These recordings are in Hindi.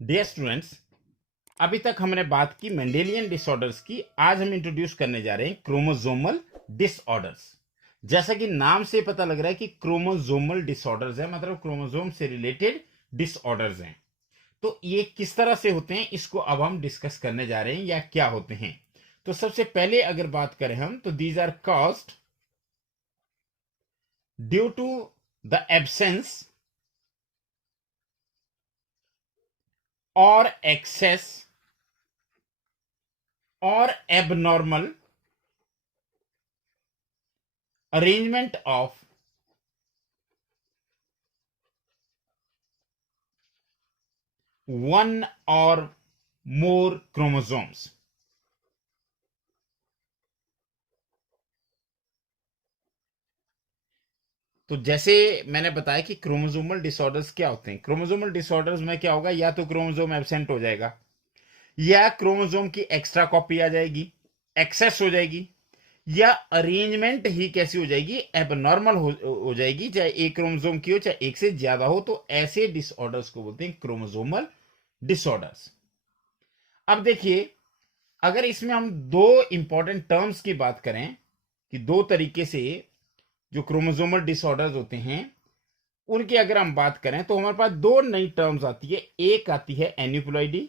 डियर स्टूडेंट्स, अभी तक हमने बात की मेंडेलियन डिसऑर्डर्स की। आज हम इंट्रोड्यूस करने जा रहे हैं क्रोमोसोमल डिसऑर्डर्स। जैसा कि नाम से पता लग रहा है कि क्रोमोसोमल डिसऑर्डर्स है, मतलब क्रोमोसोम से रिलेटेड डिसऑर्डर्स हैं। तो ये किस तरह से होते हैं, इसको अब हम डिस्कस करने जा रहे हैं या क्या होते हैं। तो सबसे पहले अगर बात करें हम, तो these are caused due to the absence or excess or abnormal arrangement of one or more chromosomes. तो जैसे मैंने बताया कि क्रोमोसोमल डिसऑर्डर्स क्या होते हैं। क्रोमोसोमल डिसऑर्डर्स में क्या होगा, या तो क्रोमोसोम एब्सेंट हो जाएगा, या क्रोमोसोम की एक्स्ट्रा कॉपी आ जाएगी, एक्सेस हो जाएगी, या अरेंजमेंट ही कैसी हो जाएगी, एबनॉर्मल हो जाएगी, चाहे एक क्रोमोसोम की हो चाहे एक से ज्यादा हो। तो ऐसे डिसऑर्डर्स को बोलते हैं क्रोमोसोमल डिसऑर्डर्स। अब देखिए, अगर इसमें हम दो इंपॉर्टेंट टर्म्स की बात करें कि दो तरीके से जो क्रोमोसोमल डिसऑर्डर्स होते हैं उनकी अगर हम बात करें, तो हमारे पास दो नई टर्म्स आती है। एक आती है एन्यूप्लॉइडी,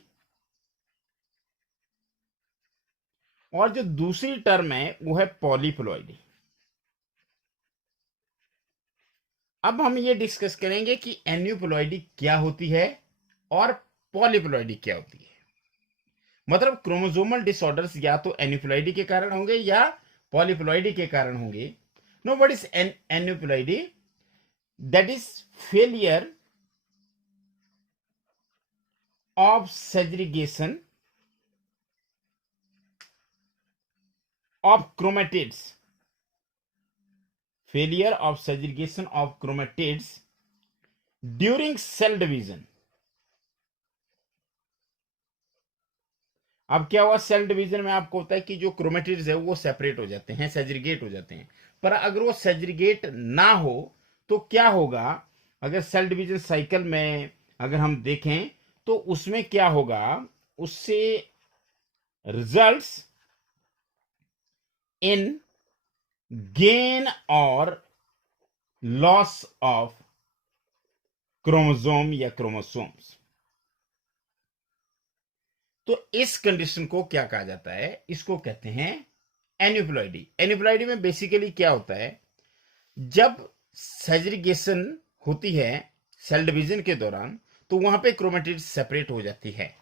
और जो दूसरी टर्म है वो है पॉलीप्लॉइडी। अब हम ये डिस्कस करेंगे कि एन्यूप्लॉइडी क्या होती है और पॉलीप्लॉइडी क्या होती है। मतलब क्रोमोसोमल डिसऑर्डर्स या तो एन्यूप्लॉइडी के कारण होंगे या पॉलीप्लॉइडी के कारण होंगे। No, what is aneuploidy? That is failure of segregation of chromatids. Failure of segregation of chromatids during cell division. अब क्या हुआ, सेल डिवीजन में आपको होता है कि जो क्रोमेटिड्स है वो सेपरेट हो जाते हैं, सेग्रीगेट हो जाते हैं। पर अगर वो सेग्रीगेट ना हो तो क्या होगा, अगर सेल डिवीजन साइकिल में अगर हम देखें तो उसमें क्या होगा, उससे रिजल्ट्स इन गेन और लॉस ऑफ क्रोमोसोम या क्रोमोसोम्स। तो इस कंडीशन को क्या कहा जाता है, इसको कहते हैं एन्यूप्लॉइडी। एन्यूप्लॉइडी में बेसिकली क्या होता है, जब सेग्रीगेशन होती है सेल डिवीजन के दौरान तो वहां पे क्रोमेटिड सेपरेट हो जाती है,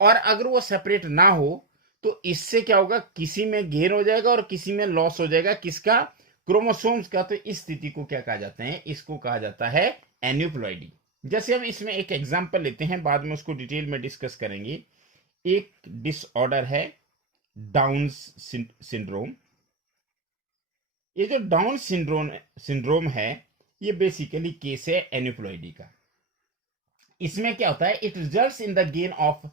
और अगर वो सेपरेट ना हो तो इससे क्या होगा, किसी में गेन हो जाएगा और किसी में लॉस हो जाएगा, किसका, क्रोमोसोम्स का। तो इस स्थिति को क्या कहा जाता है, इसको कहा जाता है एन्यूप्लॉइडी। जैसे हम इसमें एक एग्जांपल लेते हैं, बाद में उसको डिटेल में डिस्कस करेंगे। एक डिसऑर्डर है डाउन सिंड्रोम। ये जो डाउन सिंड्रोम है, ये बेसिकली केस है एन्यूप्लॉइडी का। इसमें क्या होता है, it results in the gain of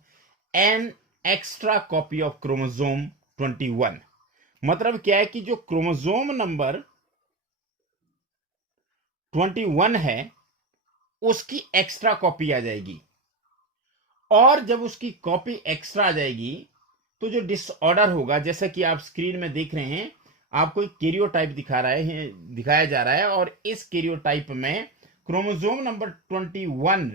an extra copy of chromosome 21। मतलब क्या है कि जो क्रोमोसोम नंबर 21 है उसकी एक्स्ट्रा कॉपी आ जाएगी, और जब उसकी कॉपी एक्स्ट्रा आ जाएगी तो जो डिसऑर्डर होगा, जैसा कि आप स्क्रीन में देख रहे हैं, आपको एक कैरियोटाइप दिखाया जा रहा है, और इस कैरियोटाइप में क्रोमोसोम नंबर 21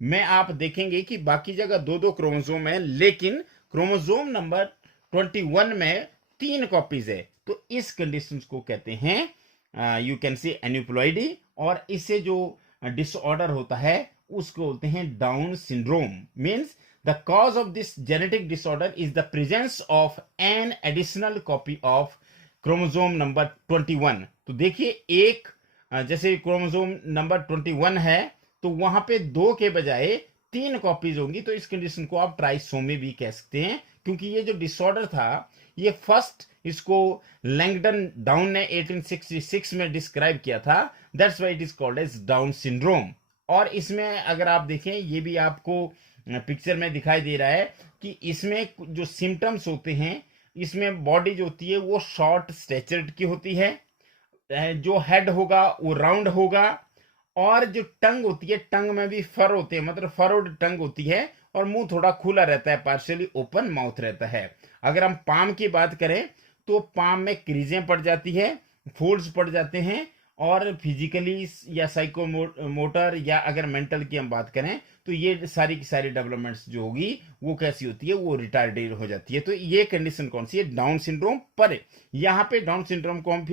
में आप देखेंगे कि बाकी जगह दो दो क्रोमोसोम है, लेकिन क्रोमोसोम नंबर 21 में 3 कॉपीज है। तो इस कंडीशन को कहते हैं, यू कैन सी एन्यूप्लॉइडी, और इससे जो डिसऑर्डर होता है उसको बोलते हैं down syndrome. Means the cause of this genetic disorder is the presence of an additional copy of chromosome number 21। तो देखिए, एक जैसे क्रोमोसोम नंबर 21 है तो वहां पे 2 के बजाय 3 कॉपीज होंगी, तो इस कंडीशन को आप ट्राइसोमी भी कह सकते हैं, क्योंकि ये जो डिसऑर्डर था ये फर्स्ट इसको लैंगडन डाउन ने 1866 में डिस्क्राइब किया था। That's why it is called as Down syndrome. और इसमें अगर आप देखें, ये भी आपको पिक्चर में दिखाई दे रहा है कि इसमें जो सिम्टम्स होते हैं, इसमें बॉडी जो होती है वो शॉर्ट स्टेचर्ड की होती है, जो हेड होगा वो राउंड होगा, और जो टंग होती है, टंग में भी फर होते हैं, मतलब फरोड टंग होती है, और मुंह थोड़ा खुला रहता है, पार्शियली ओपन माउथ रहता है। अगर हम पाम की बात करें तो पाम में क्रीजें पड़ जाती है, फोल्ड्स पड़ जाते हैं, और फिजिकली या साइको मोटर या अगर मेंटल की हम बात करें तो ये सारी की सारी डेवलपमेंट्स जो होगी वो कैसी होती है, वो रिटार्डेड हो जाती है। तो ये कंडीशन कौन सी है, डाउन सिंड्रोम। पर यहाँ पे डाउन सिंड्रोम को हम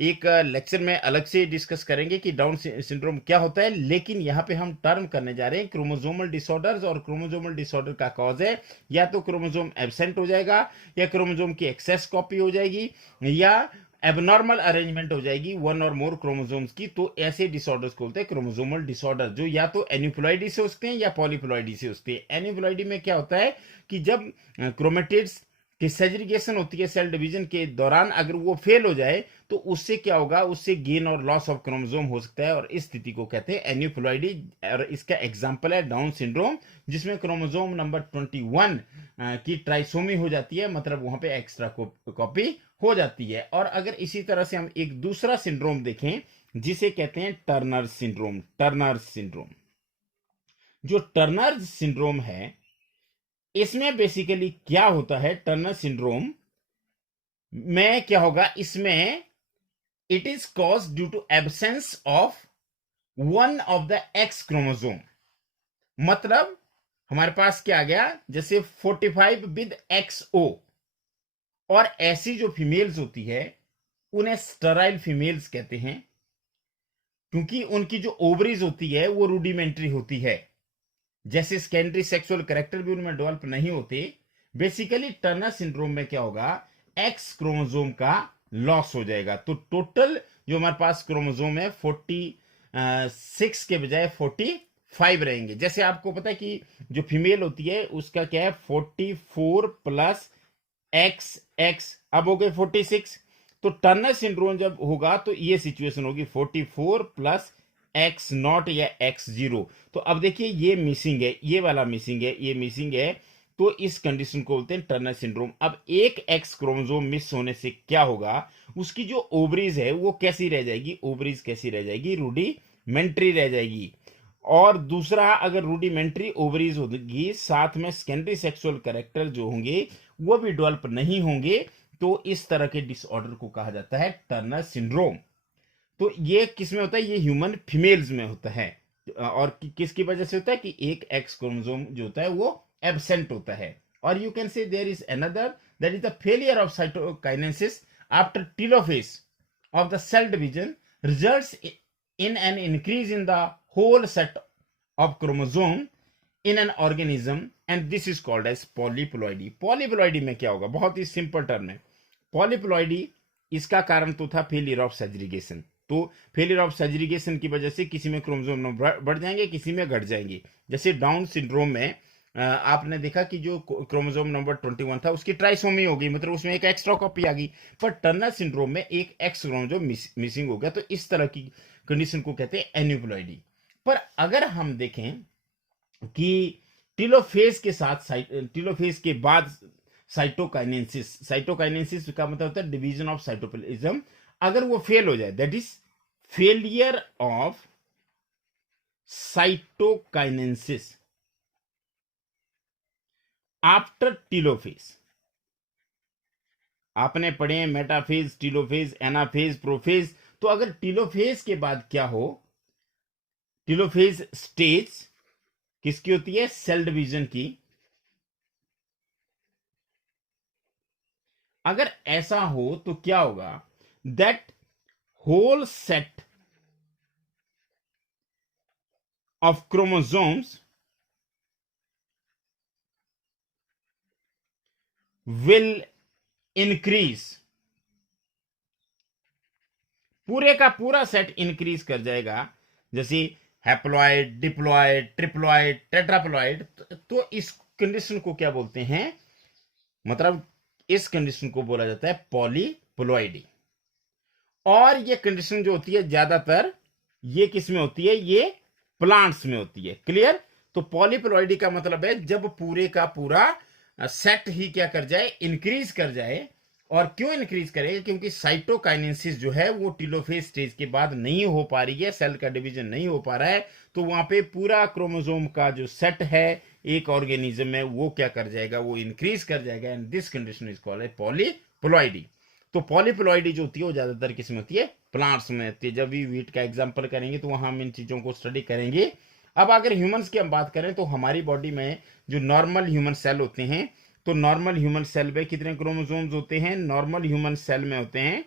एक लेक्चर में अलग से डिस्कस करेंगे कि डाउन सिंड्रोम क्या होता है, लेकिन यहाँ पे हम टर्म करने जा रहे हैं क्रोमोसोमल डिसऑर्डर्स। और क्रोमोसोमल डिसऑर्डर का कॉज है या तो क्रोमोसोम एब्सेंट हो जाएगा, या क्रोमोसोम की एक्सेस कॉपी हो जाएगी, या एबनॉर्मल अरेंजमेंट हो जाएगी वन और मोर क्रोमोसोम्स की। तो ऐसे डिसऑर्डर्स को बोलते हैं क्रोमोसोमल डिसऑर्डर, जो या तो एन्यूप्लॉइडी से होते हैं या पॉलीप्लॉइडी से होते हैं। एन्यूप्लॉइडी में क्या होता है कि जब क्रोमेटिड्स की सेग्रीगेशन होती है सेल डिवीजन के दौरान, अगर वो फेल हो जाए तो उससे क्या होगा, उससे गेन और लॉस ऑफ क्रोमोसोम हो सकता है, और इस स्थिति को कहते हैं एन्यूप्लॉइडी। और इसका एग्जांपल है डाउन सिंड्रोम, जिसमें क्रोमोसोम नंबर 21 की ट्राइसोमी हो जाती है, मतलब वहां पे एक्स्ट्रा कॉपी हो जाती है। और अगर इसी तरह से हम एक दूसरा सिंड्रोम देखें जिसे कहते हैं टर्नर सिंड्रोम। टर्नर सिंड्रोम, जो टर्नर सिंड्रोम है, इसमें बेसिकली क्या होता है, टर्नर सिंड्रोम में क्या होगा, इसमें it is cause due to absence of one of the X chromosome. मतलब हमारे पास क्या आ गया, जैसे 45 विद XO, और ऐसी जो फीमेल्स होती है उन्हें स्टराइल फीमेल्स कहते हैं, क्योंकि उनकी जो ओवरीज होती है वो रूडिमेंट्री होती है, जैसे सेकेंडरी सेक्सुअल कैरेक्टर भी उनमें डेवलप नहीं होते। बेसिकली टर्नर सिंड्रोम में क्या होगा, एक्स क्रोमोसोम का लॉस हो जाएगा। तो टोटल जो हमारे पास क्रोमोसोम है 46 के बजाय 45 रहेंगे। जैसे आपको पता है कि जो फीमेल होती है उसका क्या है, 44 प्लस XX, अब हो गए 46। तो टर्नर सिंड्रोम जब होगा तो ये सिचुएशन होगी 44 प्लस X0 या X0। तो अब देखिए ये मिसिंग है, ये वाला मिसिंग है, ये मिसिंग है, तो इस कंडीशन को बोलते हैं टर्नर सिंड्रोम। अब एक एक्स क्रोमोसोम मिस होने से क्या होगा, उसकी जो ओवरीज है वो कैसी रह जाएगी, ओवरीज कैसी रह जाएगी, रूडिमेंट्री रह जाएगी। और दूसरा, अगर रूडिमेंट्री ओवरीज होगी, साथ में सेकेंडरी सेक्सुअल कैरेक्टर जो होंगे वो भी डेवलप नहीं होंगे, तो इस तरह के डिसऑर्डर को कहा जाता है टर्नर सिंड्रोम। तो ये किस में होता है, ये ह्यूमन फीमेल्स में होता है। और किसकी वजह से होता है कि एक एक्स क्रोमोसोम जो होता है वो एब्सेंट होता है। और you can say there is another, that is the failure of cytokinesis after telophase of the cell division results in an increase in the whole set of chromosome in an organism, and this is called as polyploidy। polyploidy में क्या होगा, बहुत ही सिंपल टर्म है। polyploidy इसका कारण तो था फेलियर ऑफ सेग्रीगेशन। तो फेलियर ऑफ सेग्रीगेशन की वजह से किसी में क्रोमोसोम नंबर बढ़ जाएंगे, किसी में घट जाएंगे। जैसे डाउन सिंड्रोम में आपने देखा कि जो क्रोमोसोम नंबर 21 था उसकी ट्राइसोमी हो गई, मतलब उसमें एक एक्स्ट्रा कॉपी आ गई। पर टर्नर सिंड्रोम में एक एक्स क्रोमोसोम मिसिंग हो गया। तो इस तरह की कंडीशन को कहते हैं एन्यूप्लॉइडी। पर अगर हम देखें कि टेलोफेज के साथ, टेलोफेज के बाद साइटोकाइनेसिस, साइटोकाइनेसिस का मतलब होता है डिवीजन ऑफ साइटोप्लाज्म, अगर वो फेल हो जाए, that is failure of cytokinesis after telophase. आपने पढ़े मेटाफेज, टेलोफेज, एनाफेज, प्रोफेज। तो अगर टेलोफेज के बाद क्या हो, टेलोफेज स्टेज किसकी होती है, सेल डिवीजन की। अगर ऐसा हो तो क्या होगा, that whole set of chromosomes will increase, पूरे का पूरा सेट इंक्रीज कर जाएगा। जैसे हैप्लॉइड, डिप्लॉइड, ट्रिप्लॉइड, टेट्राप्लॉइड। तो इस कंडीशन को क्या बोलते हैं, मतलब इस कंडीशन को बोला जाता है पॉलीप्लॉइडी। और ये कंडीशन जो होती है ज्यादातर ये किस में होती है, ये प्लांट्स में होती है। क्लियर। तो पॉलीप्लॉइडी का मतलब है जब पूरे का पूरा सेट ही क्या कर जाए, इंक्रीज कर जाए, और क्यों इंक्रीज करेगा? क्योंकि साइटोकाइनेसिस जो है वो टेलोफेज स्टेज के बाद नहीं हो पा रही है, सेल का डिवीजन नहीं हो पा रहा है, तो वहां पे पूरा क्रोमोसोम का जो सेट है एक ऑर्गेनिज्म में वो क्या कर जाएगा, वो इंक्रीज कर जाएगा, and this condition is called polyploidy. तो पॉलीप्लॉइडी जो होती है वो ज्यादातर किसमें होती है? प्लांट्स में होती है। जब भी वीट का एग्जाम्पल करेंगे तो वहां हम इन चीजों को स्टडी करेंगे। अब अगर ह्यूमंस की हम बात करें तो हमारी बॉडी में जो नॉर्मल ह्यूमन सेल होते हैं, तो नॉर्मल ह्यूमन सेल में कितने क्रोमोसोम्स होते हैं? नॉर्मल ह्यूमन सेल में होते हैं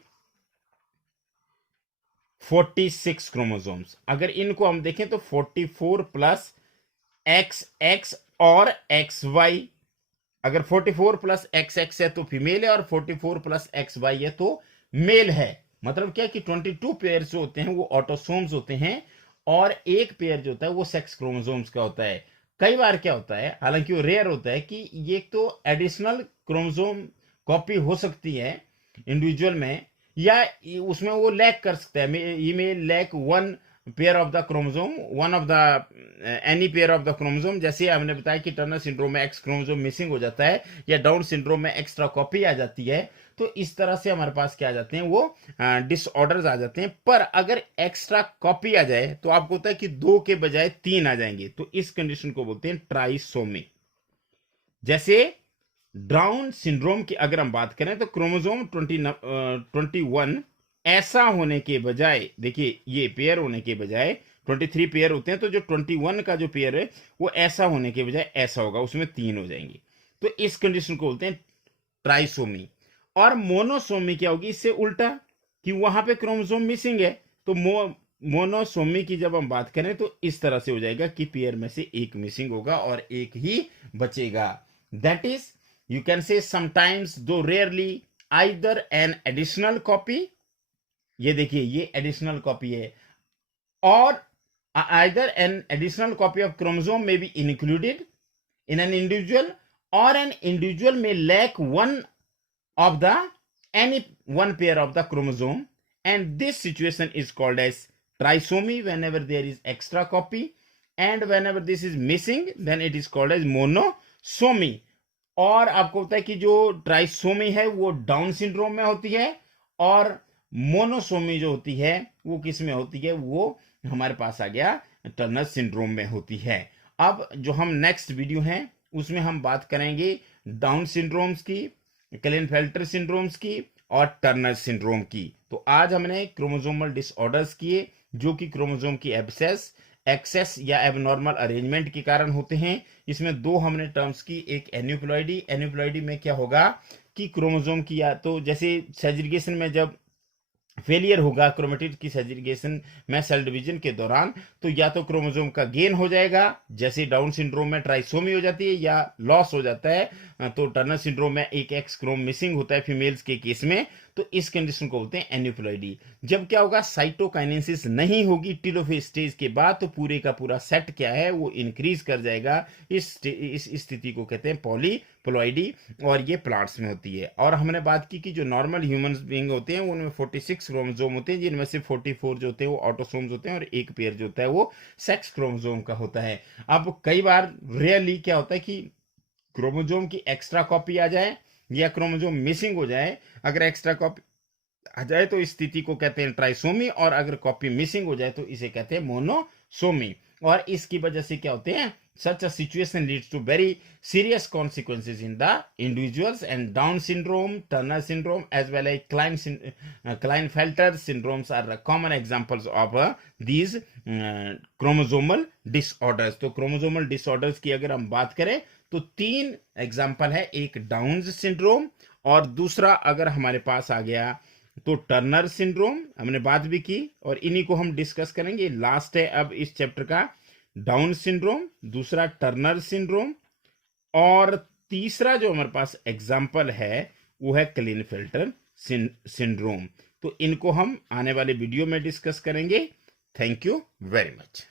46 क्रोमोसोम्स। अगर इनको हम देखें तो 44 प्लस एक्स एक्स और एक्स वाई। अगर 44 प्लस एक्स एक्स है तो फीमेल है, और 44 प्लस एक्स वाई है तो मेल है। मतलब क्या कि 22 पेयर जो होते हैं वो ऑटोसोम्स होते हैं, और एक पेयर जो होता है वो सेक्स क्रोमोसोम्स का होता है। कई बार क्या होता है, हालांकि वो रेयर होता है, कि ये तो एडिशनल क्रोमोसोम कॉपी हो सकती है इंडिविजुअल में, या उसमें वो लैक कर सकता है। ये में lack one pair of the chromosome, one of the any pair of the chromosome. जैसे हमने बताया कि टर्नर सिंड्रोम में एक्स क्रोमोसोम मिसिंग हो जाता है, या डाउन सिंड्रोम में एक्स्ट्रा कॉपी आ जाती है। तो इस तरह से हमारे पास क्या आ जाते हैं, वो डिसऑर्डर्स आ जाते हैं। पर अगर एक्स्ट्रा कॉपी आ जाए तो आपको होता है कि 2 के बजाय 3 आ जाएंगे, तो इस कंडीशन को बोलते हैं ट्राइसोमी। जैसे डाउन सिंड्रोम की अगर हम बात करें तो क्रोमोसोम 21 ऐसा होने के बजाय, देखिए ये पेयर होने के बजाय 23 पेयर होते हैं, तो जो 21 का जो पेयर है वो ऐसा होने के बजाय ऐसा होगा, उसमें 3 हो जाएंगे। तो इस कंडीशन को बोलते हैं ट्राइसोमी। और मोनोसोमी क्या होगी? इससे उल्टा, कि वहां पे क्रोमोसोम मिसिंग है, तो मोनोसोमी की जब हम बात करें तो इस तरह से हो जाएगा कि पेयर में से एक मिसिंग होगा और एक ही बचेगा। That is, you can say sometimes, though rarely, either an additional copy, ये देखिए ये additional copy है, और either an additional copy of chromosome may be included in an individual, or an individual may lack one of the any one pair of the chromosome, and this situation is called as trisomy whenever there is extra copy, and whenever this is missing then it is called as monosomy। और आपको पता है कि जो ट्राइसोमी है वो डाउन सिंड्रोम में होती है, और मोनोसोमी जो होती है वो किस में होती है? वो हमारे पास आ गया टर्नर सिंड्रोम में होती है। अब जो हम नेक्स्ट वीडियो है उसमें हम बात करेंगे डाउन सिंड्रोम्स की, क्लेनफेल्टर सिंड्रोम्स की, और टर्नर सिंड्रोम की। तो आज हमने क्रोमोसोमल डिसऑर्डर्स किए जो कि क्रोमोसोम की एब्सेस, एक्सेस या एबनॉर्मल अरेंजमेंट के कारण होते हैं। इसमें 2 हमने टर्म्स की, एक एन्यूप्लॉइडी। एन्यूप्लॉइडी में क्या होगा कि क्रोमोसोम की, या तो जैसे सेग्रीगेशन में जब फेलियर होगा क्रोमेटिड की सेग्रीगेशन में सेल डिवीजन के दौरान, तो या तो क्रोमोसोम का गेन हो जाएगा, जैसे डाउन सिंड्रोम में ट्राइसोमी हो जाती है, या लॉस हो जाता है, तो टर्नर सिंड्रोम में एक एक्स क्रोम मिसिंग होता है फीमेल्स के केस में। तो इस कंडीशन को बोलते हैं एन्यूप्लॉइडी। जब क्या होगा, साइटोकाइनेसिस नहीं होगी टेलोफेज स्टेज के बाद, तो पूरे का पूरा सेट क्या है वो इंक्रीज कर जाएगा। इस स्थिति को कहते हैं पॉलीप्लॉइडी, और ये प्लांट्स में होती है। और हमने बात की कि जो नॉर्मल ह्यूमन बीइंग होते हैं उनमें 46 क्रोमोसोम होते हैं, जिनमें से 44 जो होते हैं वो ऑटोसोम्स होते हैं, और एक पेयर जो होता है वो सेक्स क्रोमोसोम का होता है। अब कई बार रेयरली क्या होता है कि क्रोमोसोम की एक्स्ट्रा कॉपी आ जाए या क्रोमोसोम मिसिंग हो जाए। अगर एक्स्ट्रा कॉपी आ जाए तो इस स्थिति को कहते हैं ट्राइसोमी, और अगर कॉपी मिसिंग हो जाए तो इसे कहते हैं मोनोसोमी। और इसकी वजह से क्या होते हैं, such a situation leads to very serious consequences in the individuals, and Down syndrome, Turner syndrome, as well as Klinefelter syndromes are common examples of these chromosomal disorders। तो chromosomal disorders की अगर हम बात करें तो 3 एग्जाम्पल है, एक डाउन सिंड्रोम, और दूसरा अगर हमारे पास आ गया तो टर्नर सिंड्रोम, हमने बात भी की, और इन्हीं को हम डिस्कस करेंगे। लास्ट है अब इस चैप्टर का डाउन सिंड्रोम, दूसरा टर्नर सिंड्रोम, और तीसरा जो हमारे पास एग्जाम्पल है वो है क्लीनफेल्टर सिंड्रोम। तो इनको हम आने वाले वीडियो में डिस्कस करेंगे। Thank you very much.